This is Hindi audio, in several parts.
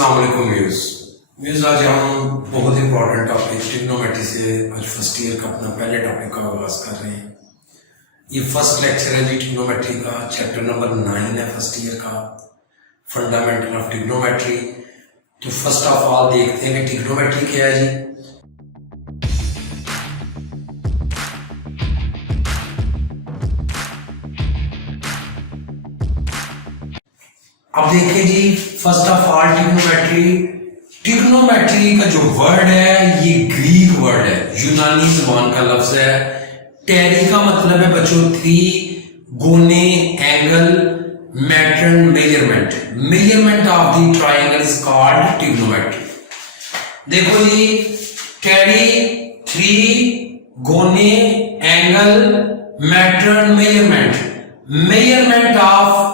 अस्सलाम वालेकुम व्यूज़ आज हम बहुत इंपॉर्टेंट टॉपिक ट्रिग्नोमेट्री से आज फर्स्ट ईयर का अपना पहले टॉपिक का आगाज कर रहे हैं। ये फर्स्ट लेक्चर है जी ट्रिग्नोमेट्री का, चैप्टर नंबर 9 है फर्स्ट ईयर का, फंडामेंटल ऑफ ट्रिग्नोमेट्री। तो फर्स्ट ऑफ ऑल देखते हैं कि ट्रिग्नोमेट्री क्या है जी। अब देखिए जी, फर्स्ट ऑफ ऑल ट्रिग्नोमेट्री का जो वर्ड है ये ग्रीक वर्ड है, यूनानी जुबान का लफ्ज है। टेरी का मतलब है बच्चों 3 गोने, एंगल, मैट्रन, measurement. Measurement of the triangle is called trigonometry. देखो जी, टेरी 3 गोने, एंगल, मैट्रन, measurement of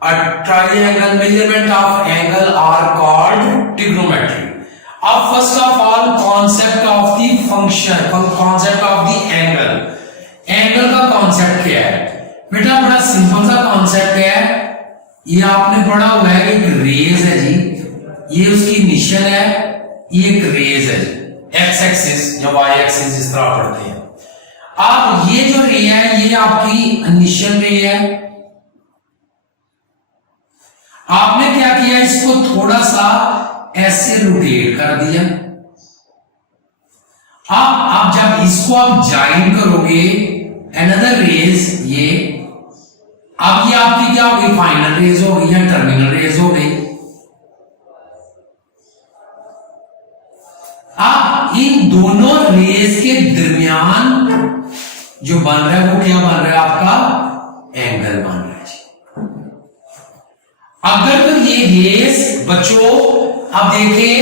a triangle, measurement of angle are called trigonometry. अब first of all concept of the function, concept of the angle का concept क्या है बेटा? बड़ा सिंपल सा concept है। ये आपने पढ़ा हुआ है, एक रेज है जी, ये उसकी निशान है, ये एक रेज है x एक्सिस या y एक्सिस जिस तरह पढ़ते हैं। अब ये जो रे है ये आपकी निशान रे है। आपने क्या किया, इसको थोड़ा सा ऐसे रोटेट कर दिया। अब जब इसको आप ज्वाइन करोगे अनदर रेज, ये अब ये आपकी क्या होगी, फाइनल रेज हो गई या टर्मिनल रेज हो गई। अब इन दोनों रेज के दरमियान जो बन रहा है वो क्या बन रहा है, आपका एंगल बन रहा है। अगर तो ये रेस बच्चों, अब देखिए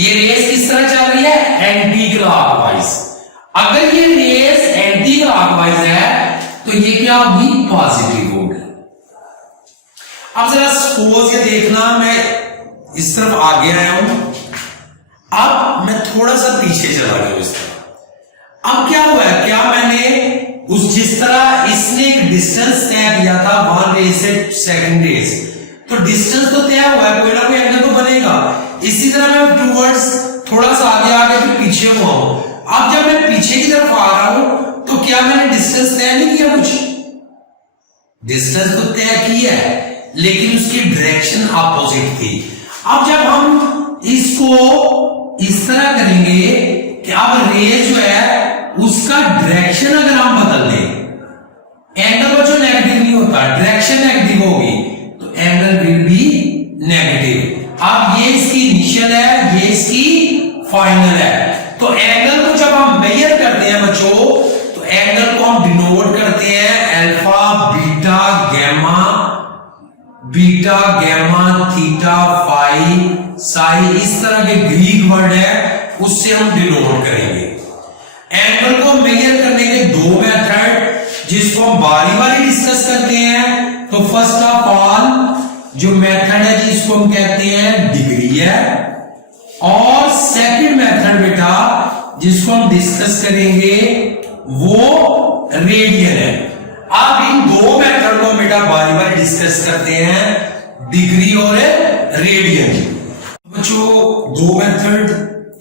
ये रेस किस तरह चल रही है, एंटी क्लॉकवाइज। अगर ये रेस एंटी क्लॉकवाइज है तो ये क्या होगी, पॉजिटिव होगी। अब जरा सपोज ये देखना, मैं इस तरफ आगे आया हूं, अब मैं थोड़ा सा पीछे चला गया इस तरह। अब क्या हुआ है, क्या मैंने उस जिस तरह इसने एक डिस्टेंस तय किया था 1 रेज से 2nd रेज, तो डिस्टेंस तो तय हुआ है, कोई ना कोई एंगल तो बनेगा। इसी तरह मैं टूवर्ड्स थोड़ा सा आगे फिर पीछे हुआ हूं। अब जब मैं पीछे की तरफ आ रहा हूं तो क्या मैंने डिस्टेंस तय नहीं किया, कुछ डिस्टेंस तो तय किया है लेकिन उसकी डायरेक्शन अपोजिट थी। अब जब हम इसको इस तरह करेंगे कि अब रेज जो है उसका डायरेक्शन अगर हम बदल दें, एंगल जो नेगेटिव नहीं होता, डायरेक्शन नेगेटिव होगी तो एंगल विल बी नेगेटिव। अब ये इसकी इनिशियल है, ये इसकी फाइनल है। तो एंगल को जब हम मेजर करते हैं बच्चों, तो एंगल को हम डिनोट करते हैं alpha, beta, gamma, theta, phi, psi, इस तरह के ग्रीक वर्ड है, उससे हम डिनोट करेंगे। एंगल को मेजर करने के 2 मेथड जिसको हम बारी डिस्कस करते हैं। तो फर्स्ट ऑफ ऑल जो मेथड है जिसको हम कहते हैं डिग्री है, और सेकंड मेथड बेटा जिसको हम डिस्कस करेंगे वो रेडियन है। अब इन 2 मेथड को बेटा बारी डिस्कस करते हैं, डिग्री और रेडियन। बच्चों 2 मेथड,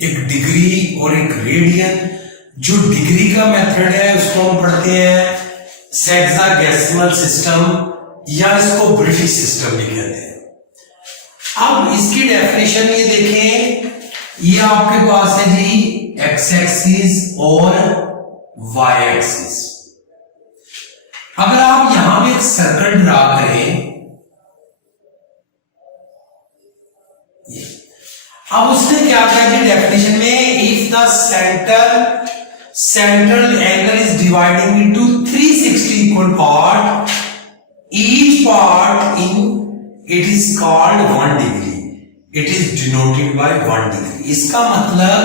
एक डिग्री और एक रेडियन। जो डिग्री का मेथड है उसको हम पढ़ते हैं सेक्साडेसिमल सिस्टम, या इसको ब्रिटिश सिस्टम भी कहते हैं। अब इसकी डेफिनेशन ये देखें, ये आपके पास है जी एक्स एक्सिस और वाई एक्सिस। अगर आप यहां पे एक सर्कल ड्रा करें, अब उसने क्या किया जी डेफिनेशन में, if the central angle is dividing into 360 equal part, each part in it is called 1 degree, it is denoted by 1 degree। इसका मतलब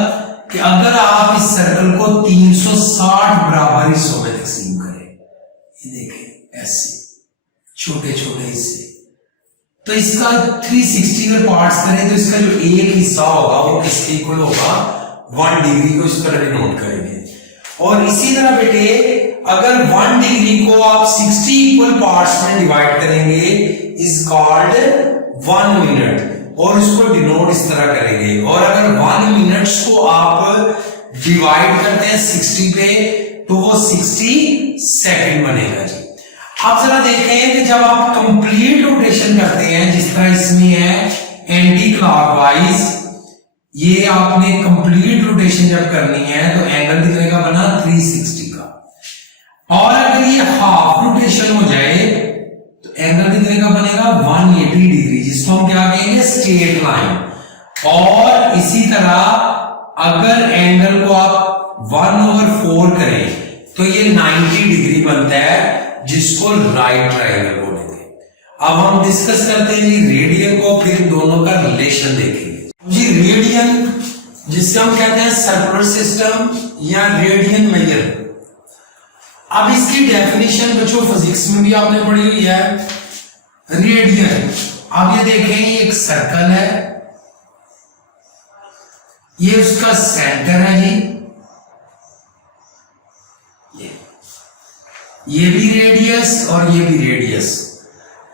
कि अगर आप इस सर्कल को 360 बराबर हिस्सों में तकसीम करें, ये देखें ऐसे छोटे हिस्से, तो इसका 360 अगर पार्ट्स करें तो इसका जो एक हिस्सा होगा वो किसके इक्वल होगा, 1 डिग्री को इस पर डिनोट करेंगे। और इसी तरह बेटे अगर 1 डिग्री को आप 60 इक्वल पार्ट्स में डिवाइड करेंगे इज कॉल्ड 1 मिनट, और इसको डिनोट इस तरह करेंगे। और अगर 1 मिनट्स को आप डिवाइड करते हैं 60 पे तो वो 60 सेकंड बनेगा जी। आप जरा देखें कि जब आप कंप्लीट रोटेशन करते हैं, जिस तरह इसमें है एंटी क्लॉकवाइज, ये आपने कंप्लीट रोटेशन जब करनी है तो एंगल कितने का बना 360 का। और अगर ये हाफ रोटेशन हो जाए तो एंगल कितने का बनेगा 180 डिग्री, जिसको हम क्या कहेंगे स्ट्रेट लाइन। और इसी तरह अगर एंगल को आप 1/4 करें तो ये 90 डिग्री बनता है, जिसको राइट ट्रायंगल बोलेंगे। अब हम डिस्कस करते हैं जी रेडियन को, फिर दोनों का रिलेशन देखेंगे जी। रेडियन जिससे हम कहते हैं सर्कुलर सिस्टम या रेडियन मेजर। अब इसकी डेफिनेशन बच्चों फिजिक्स में भी आपने पढ़ी हुई है। रेडियन, अब ये देखें ये एक सर्कल है, ये उसका सेंटर है जी, ये भी रेडियस और ये भी रेडियस।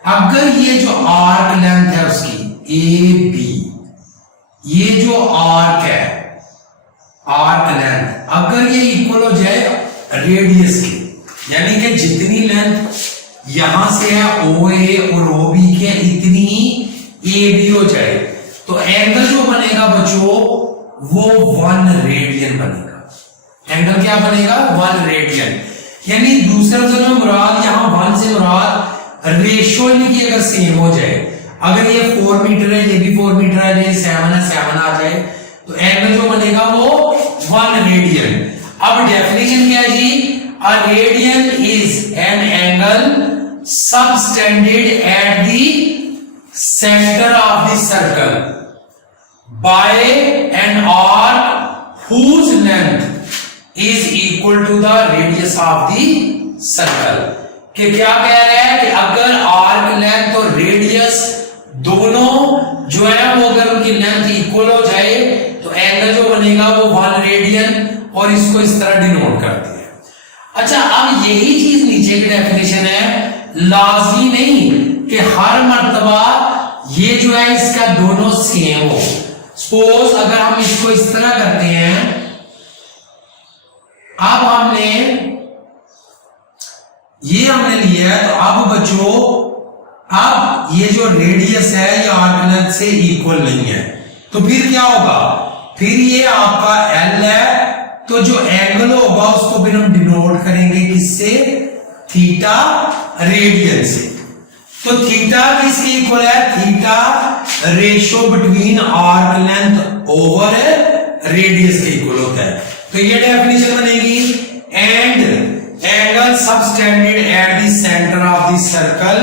अगर ये जो आर्क लेंथ है उसकी ए बी, ये जो आर्क है आर्क लेंथ, अगर ये इक्वल हो जाए रेडियस की, यानी कि जितनी लेंथ यहां से है ओ ए और ओ बी के इतनी ए बी हो जाए, तो एंगल जो बनेगा बच्चों वो 1 रेडियन बनेगा। एंगल क्या बनेगा 1 रेडियन। यानी दूसरे में मुराद यहां 1 से मुराद रेशियो इनकी अगर सेम हो जाए, अगर ये 4 मीटर है ये भी 4 मीटर है, ये 7 है 7 आ जाए, तो एंगल जो बनेगा वो 1 रेडियन। अब डेफिनेशन क्या है जी? A radian is an angle subtended at the centre of the circle by an arc whose length is equal to the radius of the circle। कि क्या कह रहा है कि अगर आर्क लेंथ और रेडियस दोनों जो है वो अगर उनकी लेंथ इक्वल हो जाए तो एंगल जो बनेगा वो 1 रेडियन, और इसको इस तरह डिनोट करते हैं। अच्छा, अब यही चीज नीचे की डेफिनेशन है, लाजमी नहीं कि हर मर्तबा ये जो है इसका दोनों सेम हो। सपोज अगर हम इसको इस तरह करते हैं, अब हमने लिया है, तो अब बच्चों अब ये जो रेडियस है ये आर्क लेंथ से इक्वल नहीं है, तो फिर क्या होगा? फिर ये आपका एल है, तो जो एंगल होगा उसको फिर हम डिनोट करेंगे किससे? थीटा रेडियन से। तो थीटा किसके इक्वल है? Theta ratio between arc length over radius के इक्वल होता है। तो ये डेफिनेशन बनेगी, and angle subtended at the centre of the circle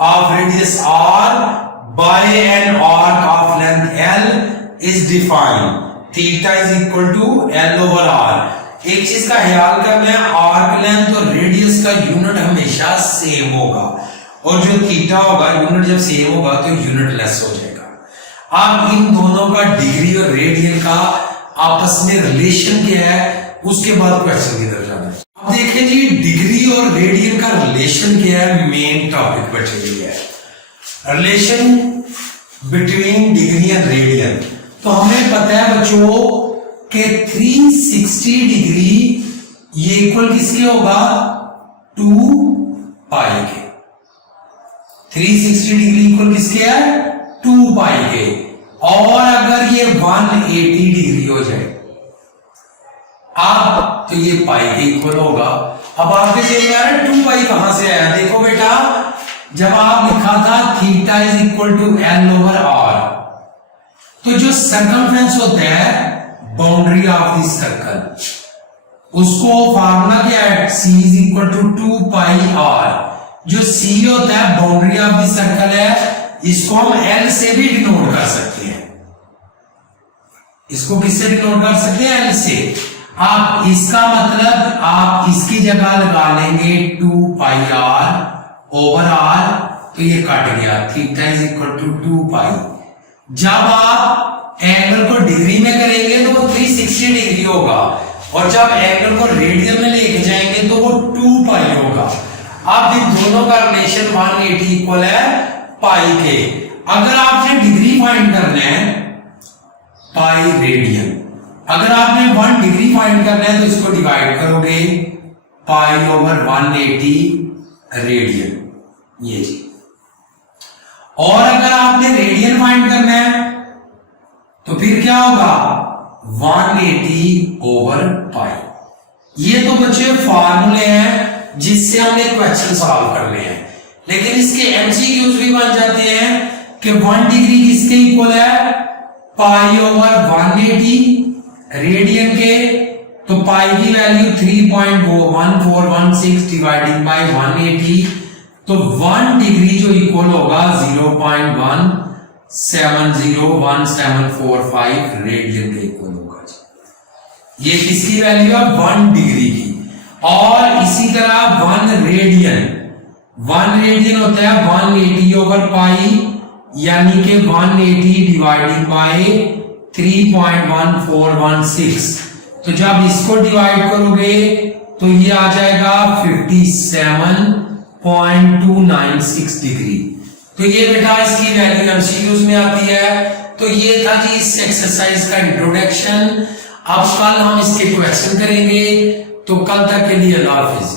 of radius R by an arc of length L is defined theta is equal to L over R. एक चीज का ख्याल करना है, आर्क लेंथ और रेडियस का यूनिट हमेशा सेम होगा, और जो थीटा होगा यूनिट जब सेम होगा तो यूनिट लेस हो जाएगा। अब इन दोनों का डिग्री और रेडियन का आपस में रिलेशन क्या है, उसके बाद क्वेश्चन की तरफ जाना है। अब देखें जी, डिग्री और रेडियन का रिलेशन क्या है, मेन टॉपिक बची हुई है, relation between degree and radian. तो हमें पता है बच्चों कि 360 डिग्री ये इक्वल किसके होगा? 2 पाई के। 360 डिग्री इक्वल किसके है? 2 पाई के। और अगर ये 180 डिग्री हो जाए अब तो ये पाई के इक्वल होगा। अब आपके जेब में आ रहा है 2 पाई कहां से आया? देखो बेटा, जब आप लिखा था theta is equal to L over R, तो जो सर्कमफ्रेंस होता है बाउंड्री ऑफ द सर्कल, उसको फार्मूला क्या है? C is equal to 2 pi R. जो सी होता है बाउंड्री ऑफ द सर्कल है, इसको हम एल से भी डिनोट कर सकते हैं। इसको किससे डिनोट कर सकते हैं? एल से। आप इसका मतलब आप इसकी जगह लगा लेंगे 2 पाई आर ओवर आर, तो ये कट गया, थीटा इज इक्वल टू 2 पाई। जब आप एंगल को डिग्री में करेंगे तो वो 360 डिग्री होगा, और जब एंगल को रेडियन में लेके जाएंगे तो वो 2 पाई होगा। अब इन दोनों का रिलेशन 180 इक्वल है पाई के। अगर आपने डिग्री फाइंड करना है पाई रेडियन, अगर आपने 1 डिग्री फाइंड करना है तो इसको डिवाइड करोगे पाई ओवर 180 रेडियन, ये जी। और अगर आपने रेडियन फाइंड करना है तो फिर क्या होगा 180 ओवर पाई। ये तो बच्चे फार्मूले हैं जिससे हमने क्वेश्चन सॉल्व करने हैं, लेकिन इसके एमसीक्यूज भी बन जाते हैं कि 1 डिग्री किसके इक्वल है पाई ओवर 180 रेडियन के, तो पाई की वैल्यू 3.1416 डिवाइडिंग बाय 180, तो 1 डिग्री जो इक्वल होगा 0.170175 रेडियन के इक्वल होगा। ये किसकी वैल्यू है 1 डिग्री की। और इसी तरह 1 रेडियन होता है 180 ओवर पाई, यानी कि 180 डिवाइडिंग बाय 3.1416, तो जब इसको डिवाइड करोगे तो ये आ जाएगा 57.296 डिग्री। तो ये बेटा इसकी वैल्यू एमसीक्यूज में आती है। तो ये था जी इस एक्सरसाइज का इंट्रोडक्शन। अब कल हम इसके क्वेश्चन करेंगे, तो कल तक के लिए अल्लाह हाफिज।